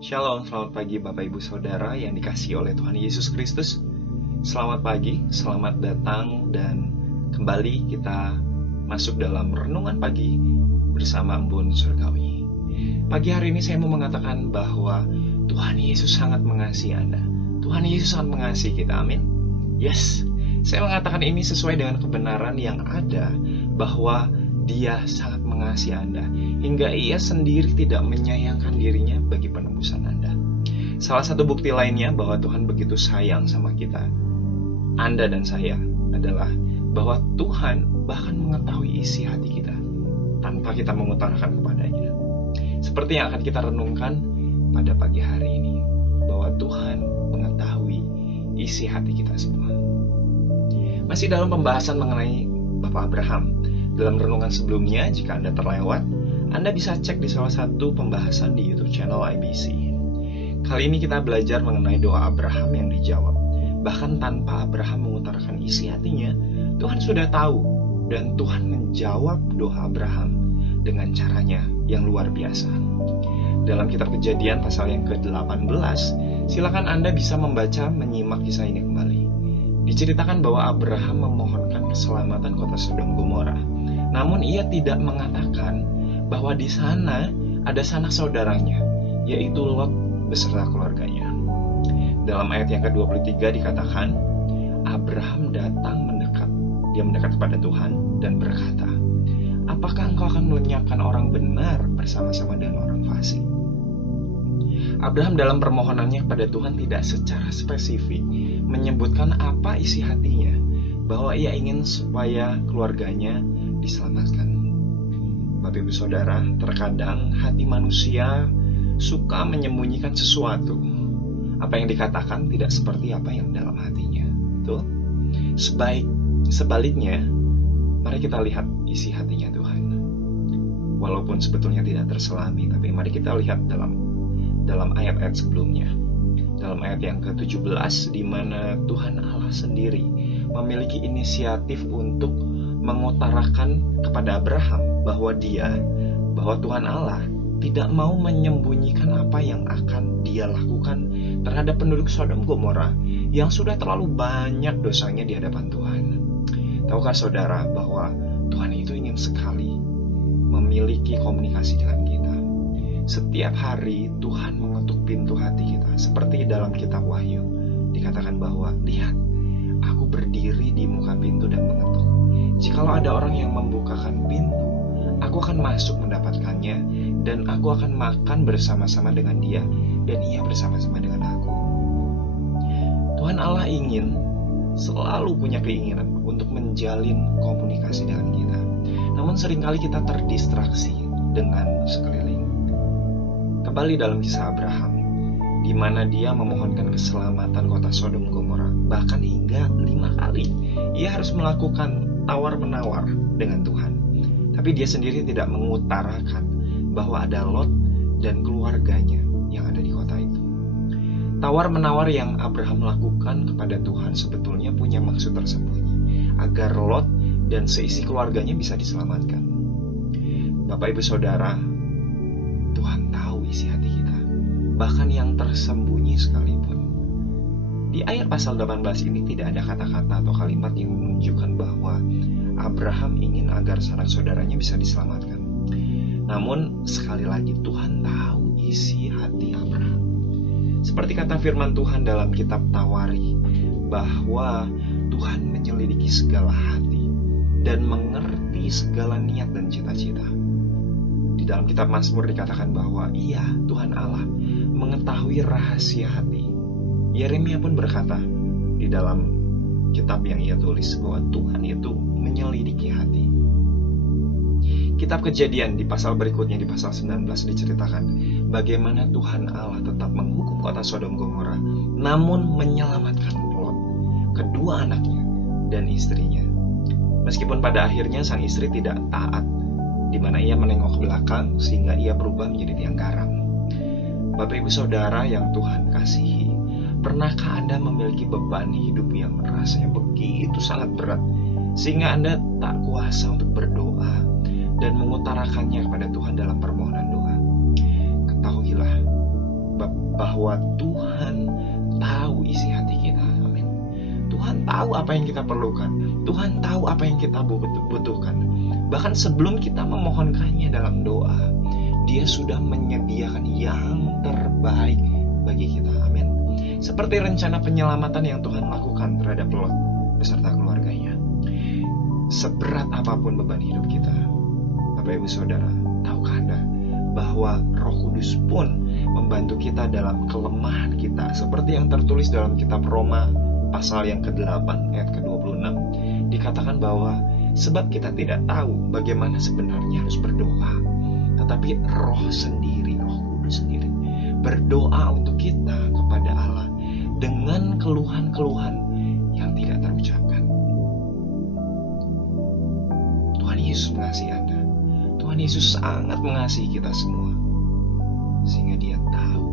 Shalom, selamat pagi Bapak Ibu Saudara yang dikasihi oleh Tuhan Yesus Kristus. Selamat pagi, selamat datang dan kembali kita masuk dalam renungan pagi bersama Embun Surgawi. Pagi hari ini saya mau mengatakan bahwa Tuhan Yesus sangat mengasihi Anda. Tuhan Yesus sangat mengasihi kita, amin. Yes, saya mengatakan ini sesuai dengan kebenaran yang ada bahwa Dia sangat mengasihi Anda, hingga Ia sendiri tidak menyayangkan dirinya bagi penebusan Anda. Salah satu bukti lainnya bahwa Tuhan begitu sayang sama kita, Anda dan saya, adalah bahwa Tuhan bahkan mengetahui isi hati kita tanpa kita mengutarakan kepadanya. Seperti yang akan kita renungkan pada pagi hari ini, bahwa Tuhan mengetahui isi hati kita semua. Masih dalam pembahasan mengenai Bapak Abraham. Dalam renungan sebelumnya, jika Anda terlewat, Anda bisa cek di salah satu pembahasan di YouTube channel IBC. Kali ini kita belajar mengenai doa Abraham yang dijawab. Bahkan tanpa Abraham mengutarakan isi hatinya, Tuhan sudah tahu, dan Tuhan menjawab doa Abraham dengan caranya yang luar biasa. Dalam kitab Kejadian pasal yang ke-18, silakan Anda bisa membaca, menyimak kisah ini kembali. Diceritakan bahwa Abraham memohonkan keselamatan kota Sodom Gomora. Namun ia tidak mengatakan bahwa di sana ada sanak saudaranya, yaitu Lot beserta keluarganya. Dalam ayat yang ke-23 dikatakan, Abraham datang mendekat. Dia mendekat kepada Tuhan dan berkata, "Apakah engkau akan melenyapkan orang benar bersama-sama dengan orang fasik?" Abraham dalam permohonannya kepada Tuhan tidak secara spesifik menyebutkan apa isi hatinya, bahwa ia ingin supaya keluarganya diselamatkan. Bapak Ibu Saudara, terkadang hati manusia suka menyembunyikan sesuatu. Apa yang dikatakan tidak seperti apa yang dalam hatinya. Betul? Sebaliknya, mari kita lihat isi hatinya Tuhan. Walaupun sebetulnya tidak terselami, tapi mari kita lihat dalam ayat-ayat sebelumnya. Dalam ayat yang ke-17, di mana Tuhan Allah sendiri memiliki inisiatif untuk mengutarakan kepada Abraham bahwa Tuhan Allah tidak mau menyembunyikan apa yang akan Dia lakukan terhadap penduduk Sodom Gomora yang sudah terlalu banyak dosanya di hadapan Tuhan. Tahukah saudara bahwa Tuhan itu ingin sekali memiliki komunikasi dengan kita? Setiap hari Tuhan mengetuk pintu hati kita, seperti dalam kitab Wahyu dikatakan bahwa, "Lihat, aku berdiri di muka pintu dan mengetuk. Jikalau ada orang yang membukakan pintu, aku akan masuk mendapatkannya, dan aku akan makan bersama-sama dengan dia, dan ia bersama-sama dengan aku." Tuhan Allah ingin, selalu punya keinginan untuk menjalin komunikasi dengan kita. Namun seringkali kita terdistraksi dengan sekeliling. Kembali dalam kisah Abraham, di mana dia memohonkan keselamatan kota Sodom Gomora, bahkan hingga 5 kali ia harus melakukan tawar-menawar dengan Tuhan. Tapi dia sendiri tidak mengutarakan bahwa ada Lot dan keluarganya yang ada di kota itu. Tawar-menawar yang Abraham lakukan kepada Tuhan sebetulnya punya maksud tersembunyi, agar Lot dan seisi keluarganya bisa diselamatkan. Bapak Ibu Saudara, Tuhan tahu isi hati kita, bahkan yang tersembunyi sekalipun. Di ayat pasal 18 ini tidak ada kata-kata atau kalimat yang menunjukkan bahwa Abraham ingin agar sanak saudaranya bisa diselamatkan. Namun sekali lagi Tuhan tahu isi hati Abraham. Seperti kata firman Tuhan dalam kitab Tawari, bahwa Tuhan menyelidiki segala hati dan mengerti segala niat dan cita-cita. Di dalam kitab Mazmur dikatakan bahwa Ia, Tuhan Allah, mengetahui rahasia hati. Yeremia pun berkata di dalam kitab yang ia tulis bahwa Tuhan itu menyelidiki hati. Kitab Kejadian di pasal berikutnya, di pasal 19 diceritakan bagaimana Tuhan Allah tetap menghukum kota Sodom Gomora, namun menyelamatkan Lot, kedua anaknya dan istrinya. Meskipun pada akhirnya sang istri tidak taat, di mana ia menengok ke belakang sehingga ia berubah menjadi tiang garam. Bapak Ibu Saudara yang Tuhan kasihi, pernahkah Anda memiliki beban hidup yang rasanya begitu sangat berat, sehingga Anda tak kuasa untuk berdoa dan mengutarakannya kepada Tuhan dalam permohonan doa? Ketahuilah bahwa Tuhan tahu isi hati kita. Amin. Tuhan tahu apa yang kita perlukan. Tuhan tahu apa yang kita butuhkan. Bahkan sebelum kita memohonkannya dalam doa, Dia sudah menyediakan yang terbaik bagi kita. Amin. Seperti rencana penyelamatan yang Tuhan lakukan terhadap Lot beserta keluarganya. Seberat apapun beban hidup kita, Bapak Ibu Saudara, tahukah Anda bahwa Roh Kudus pun membantu kita dalam kelemahan kita, seperti yang tertulis dalam kitab Roma pasal yang ke-8 ayat ke-26. Dikatakan bahwa sebab kita tidak tahu bagaimana sebenarnya harus berdoa, tetapi Roh sendiri, Roh Kudus sendiri berdoa untuk kita kepada Allah dengan keluhan-keluhan yang tidak terucapkan. Tuhan Yesus mengasihi Anda. Tuhan Yesus sangat mengasihi kita semua, sehingga Dia tahu